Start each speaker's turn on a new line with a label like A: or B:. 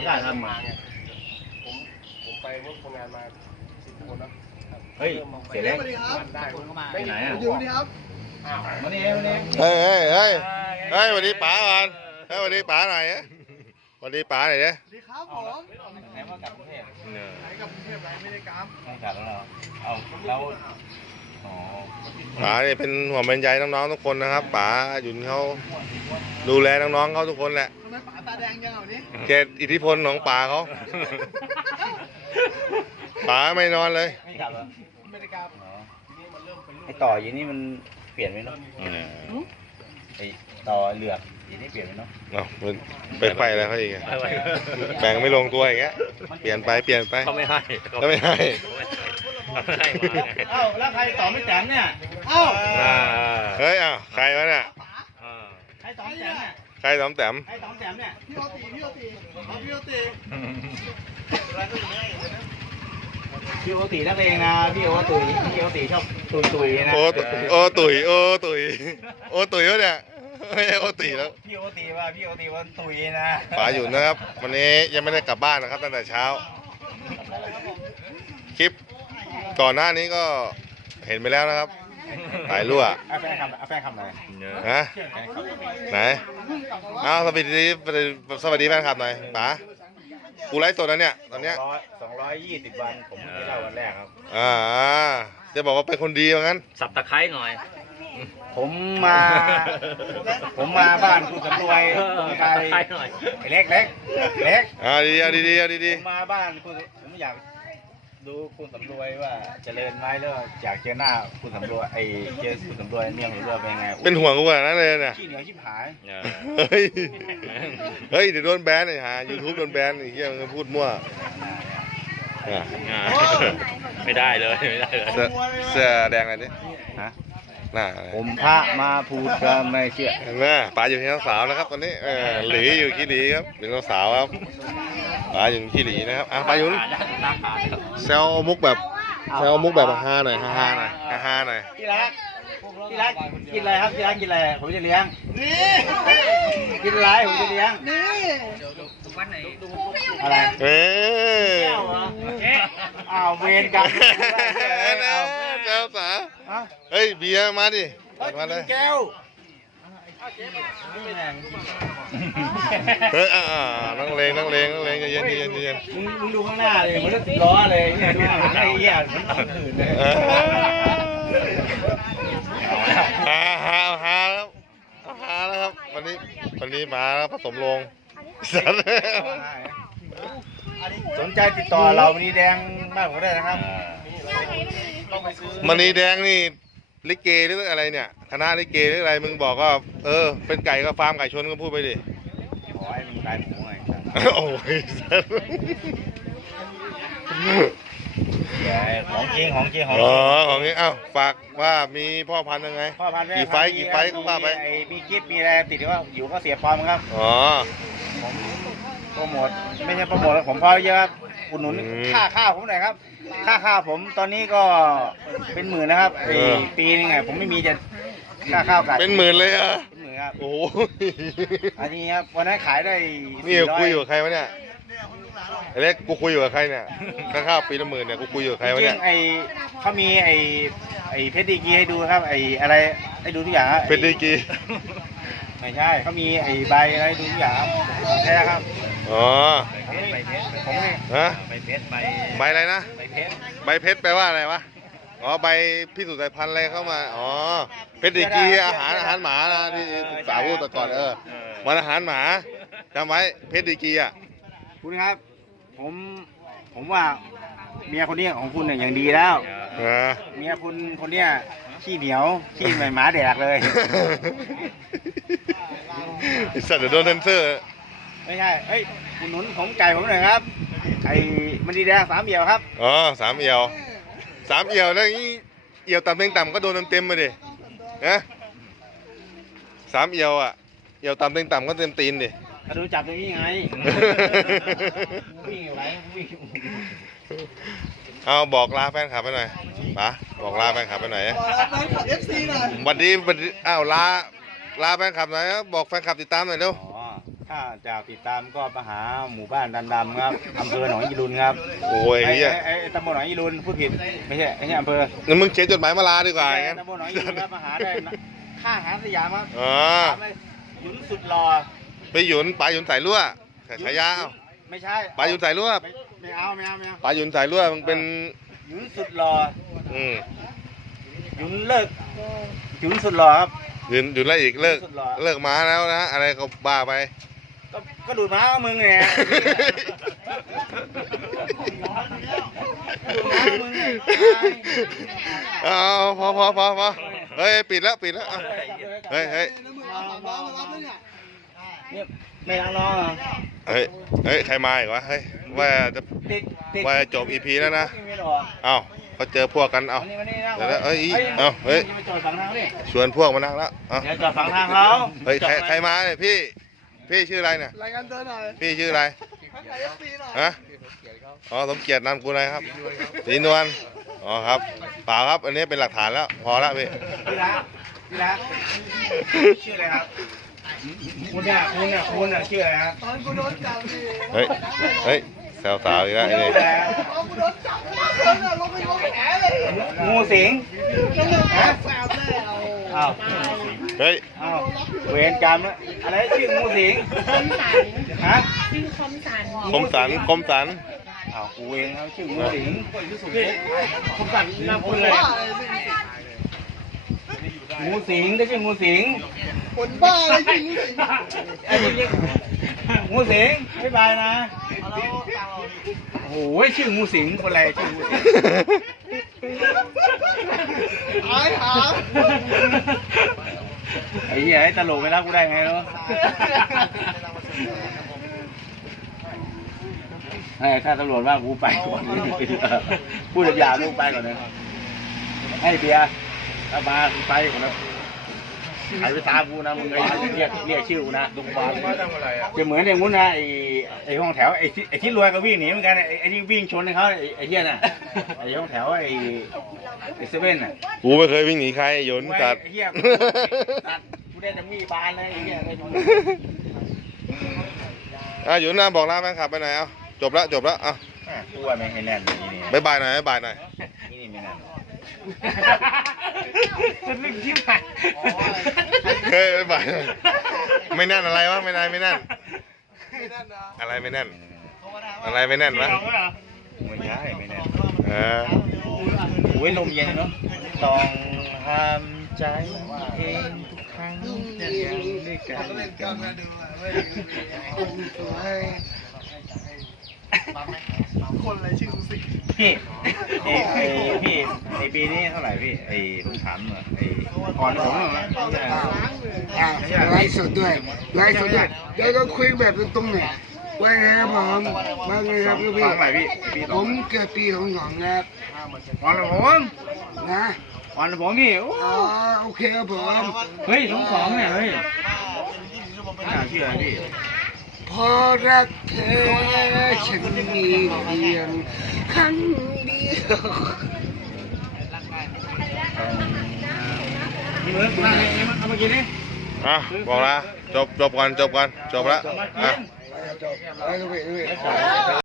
A: ได้ครับ
B: ผมไปพวกคนงานมา10 คนนะ
A: เฮ้ยเสียเล็ก
B: ได้
A: ไปไหนอ่ะ
C: อยู่นี่ครับ
A: มานี่มานี่
D: เฮ้ยสวัสดีป๋าก่อนเฮ้ยสวัสดีป๋าหน่อยสวัสดีป๋าหน่อยเนี่ย
C: สวัสดีครับผม
A: ไหนว่ากลับกรุงเทพ
C: ไหนกับกรุงเทพไรไม่ได้กราฟ
A: ไม่กลับแล้วเหรอเอาแล้วอ๋อ
D: ป๋าเนี่ยเป็นห่วงเป็นใยน้องๆทุกคนนะครับป๋าหยุนเขาดูแลน้องๆเขาทุกคนแหละ
C: ทำไมป๋าตาแดงยังอ่ะวันนี้
D: เกตอิทธิพลของป๋าเขาป๋าไม่นอนเลย
A: ไม่กลับเหรอ
C: ไม่ได้กราฟ
A: ไอต่ออย่างนี้มันเปลี่ยนไหมเนาะไอต่อเหลือกอย่างนี้เปลี่ยนไหมเนาะ
D: เอาไปไฟอะไรเขาอีกอะแบ่งไม่ลงตัวอย่างเงี้ยเปลี่ยนไป
B: เขาไม่ให้
D: ก็ไม่ให้
A: เอ้าแล้วใครต่อไม่แจ๋มเนี่ย
C: เอ้า
D: เฮ้ยใครวะเนี่ย
A: ใครต่อไม่แจ๋มเนี่ย
D: ใครต๋อมแต้ม
A: ใครต่อไม่แจ๋มเนี่ย
C: พี่โอตีพี่โอตีพี่โอตี
A: พี่โอตีนักเลงนะพี่โอตุยพี่โอตีชอบตุยนะ
D: โตุ๋ยวะเนี่ยไม่ใช่โอตุ๋ยแล้ว
A: พี่โอตีว่าพี่โอตีว่าตุยนะ
D: ป๋าอยู่นะครับวันนี้ยังไม่ได้กลับบ้านนะครับตั้งแต่เช้าคลิปก่อนหน้านี้ก็เห็นไปแล้วนะครับสายรั่ว
A: เอาแฟนคำหน่อย
D: ฮะไหนเอาสวัสดีแฟนคลับหน่อยป๋ากูไลฟ์สดนะเนี่ยตอนเนี้ย
A: 220 วันผมไม่เล่าวันแรกครับ
D: จะบอกว่าเป็นคนดีว่างั้น
B: สับตะไคร้หน่อย
A: ผมมาบ้านคุณสำรวยใคร
B: ไคร้หน่อย
A: เล็ก
D: ดี
A: ผมมาบ้านคุณผมอยากดูคุณสำรวยว่าเจริญไหมแล้วอยากเจอหน้าคุณสำรวยเจอคุณสำรวยเนี่ยผมรู้ว่าเป็นไง
D: เป็นห่วงกูขนาดนั้นเลยเนี่ย
A: ขี้เหนียวชิบหาย
D: เฮ้ยเดี๋ยวโดนแบนเลยฮะ YouTube โดนแบนไอ้เหี้ยมันพูดมั่ว
B: ไม่ได้เลย
D: เสื้อแดงอะไรเนี่ย
A: ฮะ
D: หน้า
A: ผมพระมาพูดก็ไม่เชื่อ
D: เห็นไหมป๋าอยู่ที่น้องสาวนะครับตอนนี้หลีอยู่ขี้หลีครับเป็นน้องสาวครับป๋าอยู่ขี้หลีนะครับป๋าอยู่แซวมุกแบบฮาหน่อยฮาหน่อย
A: ที่รักกินอะไรครับที่รักกินอะไรผมจะเลี้ยง
C: นี่
A: กินอะไรผมจะเลี้ยง
C: นี่
A: อะไร
D: เ
A: อ้าวเวรกัน
D: เจ้าสาเฮ้ยเบียร์มาดิมาเลย
A: แก้ว
D: เฮ้ยนั่งเลงใจเย็น
A: มึงดูข้างหน้าเลยมันรถ10 ล้อเลยเนี่ยดูไอ้เหี้ยมันต้องหืนเลย
D: ฮาแล้วครับวันนี้มาแล้วผสมโรงสัตว์
A: สนใจติดต่อเรามณีแดงบ้านผมได้นะครับ
D: มณีแดงนี่ลิเกหรืออะไรเนี่ยคณะลิเกหรืออะไรมึงบอกว่าเป็นไก่ก็ฟาร์มไก่ชนก็พูดไปดิ
A: ขอให้มึงตายหมูไง
D: โอ้ยสัตว์
A: ของจริง
D: ของนี้ฝากว่ามีพ่อพันธุ์ยังไง
A: พ่อพันธุ์
D: กี่ไฟก็ว่าไป
A: มีคลิปมีอะไรติดว่าอยู่ก็เสียปลอมครับ ผมโปรโมทไม่ใช่โปรโมทผมพอเยอะครับอุดหนุนค่าข้าวผมหน่อยครับค่าข้าวผมตอนนี้ก็เป็นหมื่นนะครับปีนึงไงผมไม่มีจะค่าข้าวไก่
D: เป็นหมื่นเลยอ่ะ
A: เป็นหมื่นครับ
D: โอ้ย
A: อันนี้ครับวันนั้นขายได้
D: นี่คุยอยู่กับใครวะเนี่ยไอ้เล็กกูคุยอยู่กับใครเนี่ยข้าวปีละ10,000เนี่ยกูคุยอยู่กับใครวะ
A: จริ
D: เนี่
A: ง
D: ย
A: เขามีเพชรดีกรีให้ดูครับอะไรให้ดูทุกอย่างครับ
D: เป็นดีกี
A: ไม่ใช่เขามีใบอะไรให้ดูทุกอย่างครับใช่ครับ
D: อ๋อ
A: ผมนี่
D: ฮะ
A: ใบเพชร
D: ใบอะไรนะ
A: ใบเพชร
D: ใบเพชรแปลว่าอะไรวะใบพิสูจน์สายพันธุ์อะไรเข้ามาเพชรดีกีอาหารหมานะที่สาวพูดแต่ก่อนมันอาหารหมาจำไว้เพชรดีกีอ่ะ
A: คุณครับผมว่าเมียคนนี้ของคุณเนี่ยอย่างดีแล้วเมียคุณคนเนี้ยขี้เหนียวขี้เหมือนหมาแดกเลย
D: ไอ้สัตว์เดี๋ยวโดนเซนเซอร์
A: ไม่ใช่อุดหนุนของไก่ผมหน่อยครับมันดีแดง3 เอี่ยวครับ
D: 3 เอี่ยวแล้วนี่เอี่ยวต่ำต่ำก็โดนเต็มมาดินะ3 เอี่ยวอ่ะเอี่ยวต่ำต่ำก็เต็มตีนดิ
A: ถ้าดูจับตรงนี้ไงวิ่งอยู่ไหนวิ่ง
D: เอาบอกลาแฟนคลับไปหน่อยป๋าบอกลาแฟนคลับไปหน่อย
C: บอกแล้วแฟนคลับ FC หน่อย
D: วันนี้ลาแฟนคลับหน่อยครับบอกแฟนคลับติดตามหน่อยเร็ว
A: ถ้าจะติดตามก็มาหาหมู่บ้านดันดำครับอำเภอหนองยีรุนครับ
D: โอ้ย
A: ไอ้
D: เฮีย
A: ตำบลหนองยีรุนพูดผิดไม่ใช่อำเภอ
D: งั้นมึงเขียนจดหมายมาลาดีกว่าอย่างงั้น
A: ตำบลหนองยีรุนครับมาหาได้นะข้างหาดสยามครับ
D: อ๋อ
A: ถามเลยหยุนสุดหล่อ
D: ไปหยุนปลาหยุนสายรั่วฉายาเอา
A: ไม่ใช่
D: ปลาหยุนสายรั่ว
A: ไม่เอา
D: ปลาหยุนสายรั่วมึงเป็น
A: หยุนสุดหล่อ
D: อืม
A: หยุนเลิกหยุนสุดหล่อครับ
D: หยุนอะไรอีกเลิก
A: สุดหล่อ
D: เลิกม้าแล้วนะอะไรก็บ้าไป
A: ก็ดูดม้ากับมึงเนี่ยดูดม้ากับมึงเนี่ย
D: เอาพอเฮ้ยปิดแล้วอ่ะเฮ้ย
C: น้ำมือเอา300มารับแล้วเนี่ย
A: เนี่ยไม่รักน้องเหรอ
D: เฮ้ยใครมาอีกวะเฮ้ยว่าจะ
A: ติด
D: ว่าจะจบ EP แล้วนะ
A: ไม่หรอก
D: เอ้าเขาเจอพวกกันเอ้า
A: มานี่นั่ง
D: เดี๋ยวนะเอ้ยเฮ้ย
A: ไปจอดฝั่งทางนี่
D: ชวนพวกมานั่งแล้วเอ้า
A: เดี๋ยวจอดฝั่งทางเขา
D: เฮ้ยใครมาเนี่ยพี่ชื่ออะไรเนี่ย
C: รายงานตัวหน่อย
D: พี่ชื่ออะไร
C: ทักทาย FC หน่อย
D: ฮะอ๋อสมเกียรตินามกุลอะไรครับศรีนวลอ๋อครับเปล่าครับอันนี้เป็นหลักฐานแล้วพอแล้วพี่
A: พี่ละชื่ออะไรครับคุณชื่ออะไรครับ
C: ตอนกูโดนจับดิ
D: เฮ้ยแซวสาวอีกแล้วไอ้นี่
C: ตอนกูโดนจับลงไปแผลเลย
A: งูสิง
C: ก็เรื่องแฝงแล้ว
A: อ้าว
D: เฮ้ย
A: อ้าวเวรกรรมแล้วอะไรชื่องูสิง
E: คมสัน
A: ฮะ
E: ชื่อคมสัน
D: คมสัน
A: อ้าวกูเองครับชื่องูสิงคมสันนามคุณเลย
C: บ้าอะไรสิ
A: งูสิงได้ชื่องูสิง
C: คนบ้าอะไรจริงสิ
A: ไอ้นี่เรียกงูสิงบ๊ายบายนะโอ้โหชื่องูสิงคนอะไรชื่องูสิง
C: หายหา
A: ไอ้เหี้ยไอ้ตลกไม่รักกูได้ไงเนาะไอ้ข้าตำรวจว่ากูไปก่อนพูดหยาบๆลูกไปก่อนนะให้เบียร์เอามากูไปก่อนนะใครไปตามกูนะมึงเรียกชื่อกูนะลุงบอลจะเหมือนอย่างงู้นนะไอ้ห้องแถวไอ้ที่รวยก็วิ่งหนีเหมือนกันไอ้ที่วิ่งชนเขาไอ้เหี้ยน่ะไอ้ห้องแถวไอ้เซเว่นน่ะ
D: กูไม่เคยวิ่งหนีใครหยุนตัด
A: ไอ้เหี้ยตัดกูได้แต่มีบานเลยไอ้เหี้ยไอ้ชน
D: หยุนนะบอกลาแฟนคลับไปไหนอยเอาจบแล้วอ่ะ
A: กูว่าไม่ให้แน่นอย่างนี้
D: บ๊ายบายหน่อย
A: นี่ไม่แน่นจะลึกชิบหาย
D: เฮ้ยบ๊ายบายหน่อยไม่แน่นอะไรวะไม่แน่นอะไรไม่แน่นอะไรไม่แน่นวะ
A: ไม่ใช่ไม่แน่น
D: เ
A: โอ้ยลมเย็นเนาะต้องห้ามใจเองทุกครั้งที่ยังด้วยกัน
C: คนอะไรชื่อสิ
A: พี่พี่ไอปีนี้เท่าไหร่พี่ไอผมถามหน่อยไอก่อนผมเหรอ
F: ไลฟ์สดด้วยแล้วก็คุยแบบตรงๆเนี่ยว่าไงครับผมว่าไงครับลูกพี่
A: เท่าไหร่พี่ปี
F: ผมเกิดปี22ครับ
A: ก่อนผม
F: นะ
A: ก่อนผมพี่โอ้
F: อ๋อโอเคครับผม
A: เฮ้ย22เนี่ยเฮ้ยน่าเชื่อพี่
F: พอรักเธอฉันมีเพียงครั้งเดียว
A: นี่มึงมาเลยเอามากินนี่
D: อ่ะบอกละจบก่อนจบละอ่ะ
F: ไอ้ลูกพี่